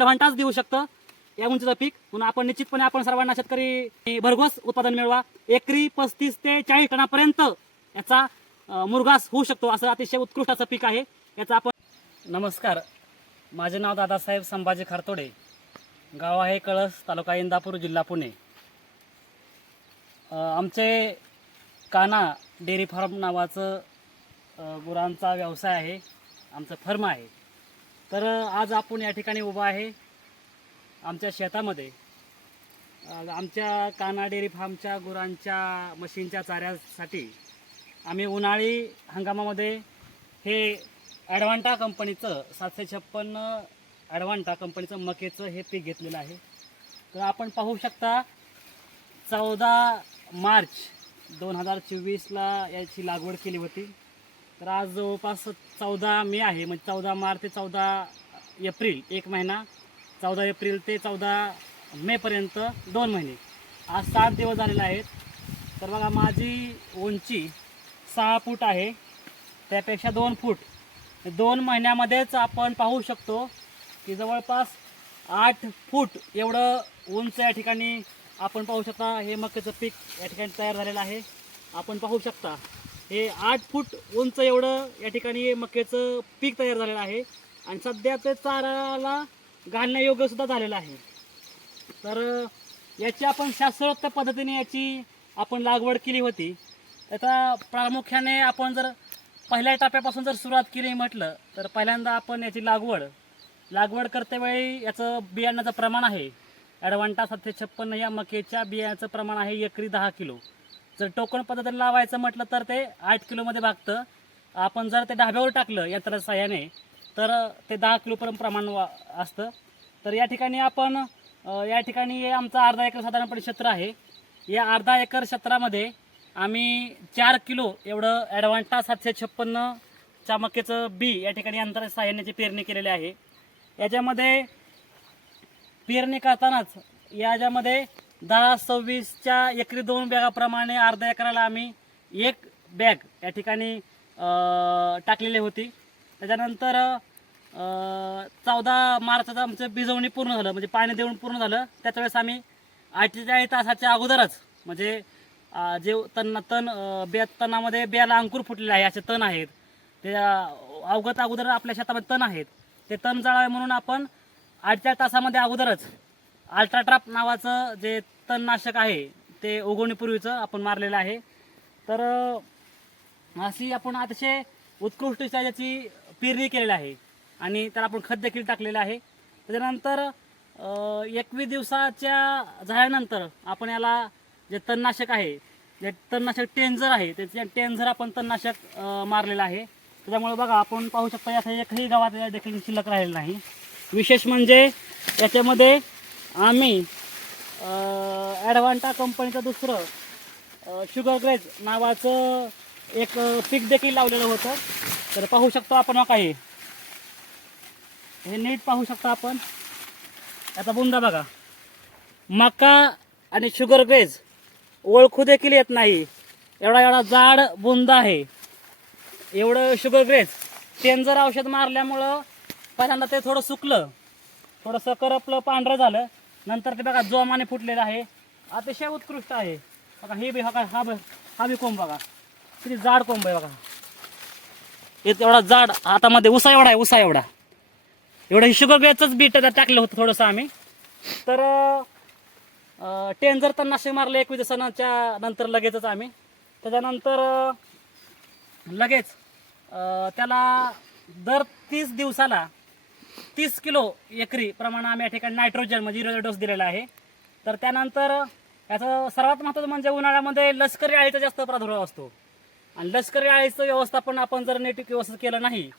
Advantage देऊ शकतं. या उंचीचं पीक. म्हणून आपण निश्चितपणे आपण सर्वांना शेतकरी भरघोस उत्पादन मिळवा. एकरी पस्तीस ते चाळीस टनापर्यंत याचा मुरघास होऊ शकतो असं अतिशय उत्कृष्ट असं पीक आहे. याचा आपण नमस्कार. माझे नाव दादासाहेब संभाजी खारतोडे. गाव आहे कळस तालुका इंदापूर जिल्हा पुणे. आमचे काना डेअरी फार्म नावाचं गुरांचा व्यवसाय आहे. आमचं फर्म आहे. तर आज आपण या ठिकाणी उभा आहे आमच्या शेतामध्ये. आमच्या काना डेअरी फार्मच्या गुरांच्या मशीनच्या चाऱ्यासाठी आम्ही उन्हाळी हंगामामध्ये हे ॲडवांटा कंपनीचं सातशे छप्पन्न ॲडवांटा कंपनीचं मकेचं हे पीक घेतलेलं आहे. तर आपण पाहू शकता चौदा मार्च दोन हजार चोवीसला याची लागवड केली होती. तर आज जवळपास चौदा मे आहे म्हणजे चौदा मार्च ते चौदा एप्रिल एक महिना. चौदा एप्रिल ते चौदा मेपर्यंत दोन महिने. आज सात दिवस झालेले आहेत. तर बघा माझी उंची सहा फूट आहे. त्यापेक्षा दोन फूट. दोन महिन्यामध्येच आपण पाहू शकतो की जवळपास आठ फूट एवढं उंच या ठिकाणी आपण पाहू शकता. हे मक्याचं पीक या ठिकाणी तयार झालेलं आहे. आपण पाहू शकता. हे आठ फूट उंच एवढं या ठिकाणी मक्याचं पीक तयार झालेलं आहे. आणि सध्या ते चाराला घालण्यायोग्य सुद्धा झालेलं आहे. तर याची आपण शास्त्रोक्त पद्धतीने याची आपण लागवड केली होती. आता प्रामुख्याने आपण जर पहिल्या टप्प्यापासून जर सुरुवात केली म्हटलं तर पहिल्यांदा आपण याची लागवड लागवड करतेवेळी याचं बियाण्याचं प्रमाण आहे. ॲडवांटा सातशे छप्पन्न या मकेच्या बियाण्याचं प्रमाण आहे एकरी दहा किलो. जर टोकन पद्धतीने लावायचं म्हटलं तर ते आठ किलोमध्ये भागतं. आपण जर ते ढाब्यावर टाकलं यंत्राच्या साह्याने तर ते दहा किलोपर्यंत प्रमाण वा असतं. तर या ठिकाणी आपण या ठिकाणी हे आमचं अर्धा एकर साधारणपणे क्षेत्र आहे. या अर्धा एकर क्षेत्रामध्ये आम्ही चार किलो एवढं ॲडव्हान्टा सातशे छप्पन्न मक्याचं बी या ठिकाणी अंतर साह्याण्याची पेरणी केलेली आहे. याच्यामध्ये पेरणी करतानाच याच्यामध्ये दहा सव्वीसच्या एकरी दोन बॅगाप्रमाणे अर्धा एकराला आम्ही एक बॅग या ठिकाणी टाकलेली होती. त्याच्यानंतर चौदा मार्चचं आमचं बिजवणी पूर्ण झालं म्हणजे पाणी देऊन पूर्ण झालं. त्याच्यावेळेस आम्ही अठ्ठेचाळीस तासाच्या अगोदरच म्हणजे जे तण तण बे बिया तणामध्ये बियाला अंकुर फुटलेले आहे असे तण आहेत. ते अवगत अगोदर आपल्या शेतामध्ये तण आहेत. ते तण जाळावे म्हणून आपण आठच्या तासामध्ये अगोदरच अल्ट्राट्राप नावाचं जे तणनाशक आहे ते उगवणीपूर्वीचं आपण मारलेलं आहे. तर अशी आपण अतिशय उत्कृष्ट त्याची पेरणी केलेली आहे आणि त्याला आपण खत देखील टाकलेलं आहे. त्याच्यानंतर एकवीस दिवसाच्या झाल्यानंतर आपण याला जे तणनाशक आहे जे तणनाशक टेंझर आहे त्याच्या टेंझर आपण तणनाशक मारलेलं आहे. त्याच्यामुळे बघा आपण पाहू शकता याचा एकही गावात देखील शिल्लक राहिलेलं नाही. विशेष म्हणजे याच्यामध्ये आम्ही ॲडव्हान्टा कंपनीचं दुसरं शुगर ग्रेज नावाचं एक पीक देखील लावलेलं होतं. तर पाहू शकतो आपण काही. हे नीट पाहू शकता आपण. आता बुंदा बघा. मका आणि शुगर ग्रेज ओळखू देखील येत नाही. एवढा एवढा जाड बुंदा आहे. एवढं शुगर ग्रेज टेंजर औषध मारल्यामुळं पहिल्यांदा ते थोडं सुकलं. थोडंसं करपलं पांढरं झालं. नंतर ते बघा जोमाने फुटलेलं आहे. अतिशय उत्कृष्ट आहे. बघा हे बी बघा हा हा बी कोंब बघा. किती जाड कोंब आहे बघा. हे एवढा जाड हातामध्ये उसा एवढा आहे उसा एवढा. एवढं हे शुगर ग्रेजचंच बीट टाकलं होतं थोडंसं आम्ही. तर टेंजर तर मारले मारलं एकवीस दिवसांच्या नंतर लगेचच आम्ही. त्याच्यानंतर लगेच त्याला दर तीस दिवसाला तीस किलो एकरी प्रमाण आम्ही या ठिकाणी नायट्रोजन म्हणजे युरिया डोस दिलेला आहे. तर त्यानंतर याचं सर्वात महत्त्वाचं म्हणजे उन्हाळ्यामध्ये लष्करी आळीचा जास्त प्रादुर्भाव असतो. आणि लष्करी आळीचं व्यवस्थापन आपण जर नीट व्यवस्थित केलं नाही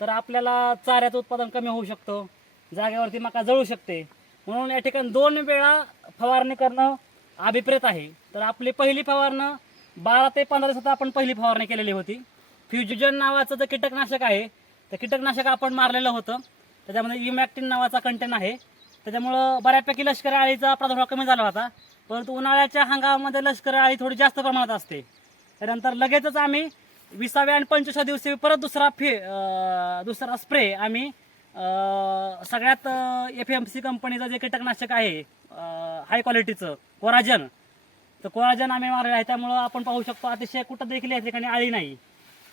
तर आपल्याला चाऱ्याचं उत्पादन कमी होऊ शकतं जागेवरती मका जळू शकते. म्हणून या ठिकाणी दोन वेळा फवारणी करणं अभिप्रेत आहे. तर आपली पहिली फवारणं बारा ते पंधरा दिवसात आपण पहिली फवारणी केलेली होती. फ्युजन नावाचं जे कीटकनाशक आहे ते कीटकनाशक आपण मारलेलं होतं. त्याच्यामध्ये इमॅक्टिन नावाचा कंटेन आहे. त्याच्यामुळं बऱ्यापैकी लष्करी आळीचा प्रादुर्भाव कमी झाला होता. परंतु उन्हाळ्याच्या हंगामामध्ये लष्करी आळी थोडी जास्त प्रमाणात असते. त्यानंतर लगेचच आम्ही विसाव्या आणि पंचवीसव्या दिवशी परत दुसरा फे दुसरा स्प्रे आम्ही सगळ्यात एफ एम सी कंपनीचं जे कीटकनाशक आहे हाय क्वालिटीचं कोराजन. तर कोराजन आम्ही मारलेलं आहे. त्यामुळं आपण पाहू शकतो अतिशय कुठं देखील या ठिकाणी आळी नाही.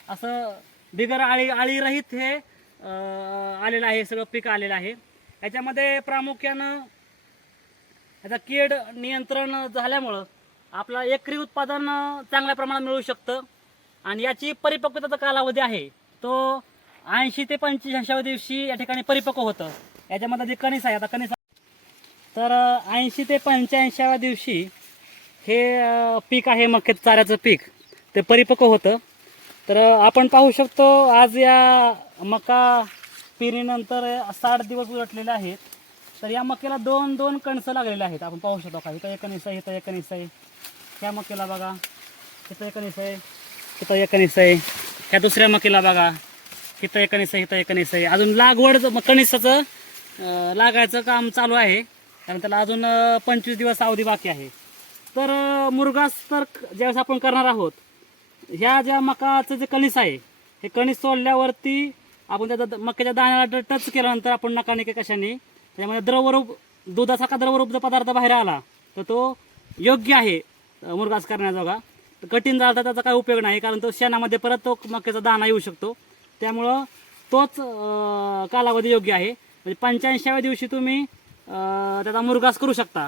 असं बिगर आळी आळीरहित हे आलेलं आहे सगळं पीक आलेलं आहे. याच्यामध्ये प्रामुख्यानं याचा कीड नियंत्रण झाल्यामुळं आपला एकरी उत्पादन चांगल्या प्रमाणात मिळू शकतं. आणि याची परिपक्वतेचा कालावधी आहे. तो ऐंशी ते पंच्याऐंशीव्या दिवशी या ठिकाणी परिपक्व होतं. याच्यामध्ये जे कणीस आहे आता कणीस तर ऐंशी ते पंच्याऐंशीव्या दिवशी हे पीक आहे मक्यात चाऱ्याचं पीक. ते परिपक्व होतं. तर आपण पाहू शकतो आज या मका पेरणीनंतर साठ दिवस उलटलेले आहेत. तर या मक्याला दोन दोन कणसं लागलेले आहेत. आपण पाहू शकतो का इथं एक कणीस आहे इथं एक कणीस आहे. ह्या मक्याला बघा इथं एक कणीस आहे इथं एक कणीस आहे. ह्या दुसऱ्या मक्याला बघा इथं एक कणीस आहे इथं एक कणीस आहे. अजून लागवड कणिसाचं लागायचं काम चालू आहे. कारण त्याला अजून पंचवीस दिवस अवधी बाकी आहे. तर मुरगास तर ज्यावेळेस आपण करणार आहोत ह्या ज्या मकाचं जे कणीस आहे हे कणीस सोडल्यावरती आपण त्या मक्याच्या दाण्याला टच केल्यानंतर आपण नकाने की कशाने त्याच्यामध्ये द्रवरूप दुधासारखा द्रवरूप जर पदार्थ बाहेर आला तर तो योग्य आहे मुरगास करण्याजोगा. कठीण झाला तर त्याचा काही उपयोग नाही कारण तो शेणामध्ये परत तो मक्याचा दाणा येऊ शकतो. त्यामुळं तोच कालावधी योग्य आहे. म्हणजे पंच्याऐंशीव्या दिवशी तुम्ही त्याचा मुरगास करू शकता.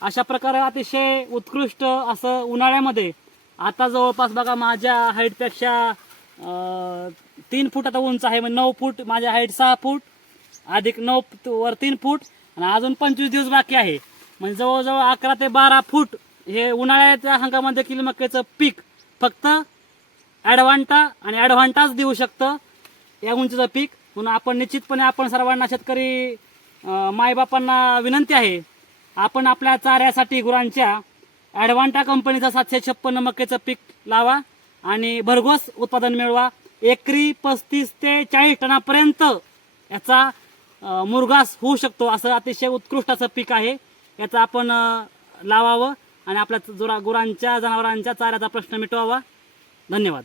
अशा प्रकारे अतिशय उत्कृष्ट असं उन्हाळ्यामध्ये आता जवळपास बघा माझ्या हाईटपेक्षा तीन फूट आता उंच आहे. म्हणजे नऊ फूट माझ्या हाईट सहा फूट अधिक नऊ वर तीन फूट आणि अजून पंचवीस दिवस बाकी आहे. म्हणजे जवळजवळ अकरा ते बारा फूट हे उन्हाळ्याच्या हंगामात देखील मक्याचं पीक फक्त ॲडव्हान्टा आणि ॲडव्हान्टाच देऊ शकतं या उंचीचं पीक. म्हणून आपण निश्चितपणे आपण सर्वांना शेतकरी माईबापांना मायबापांना विनंती आहे आपण आपल्या चाऱ्यासाठी गुरांच्या ॲडव्हान्टा कंपनीचं सातशे छप्पन्न मक्याचं पीक लावा आणि भरघोस उत्पादन मिळवा. एकरी पस्तीस ते चाळीस टनापर्यंत याचा अं, मुरघास होऊ शकतो असं अतिशय उत्कृष्ट असं पीक आहे. याचं आपण लावावं आणि आपल्या जुरा गुरांच्या जनावरांच्या चाऱ्याचा प्रश्न मिटवावा. धन्यवाद.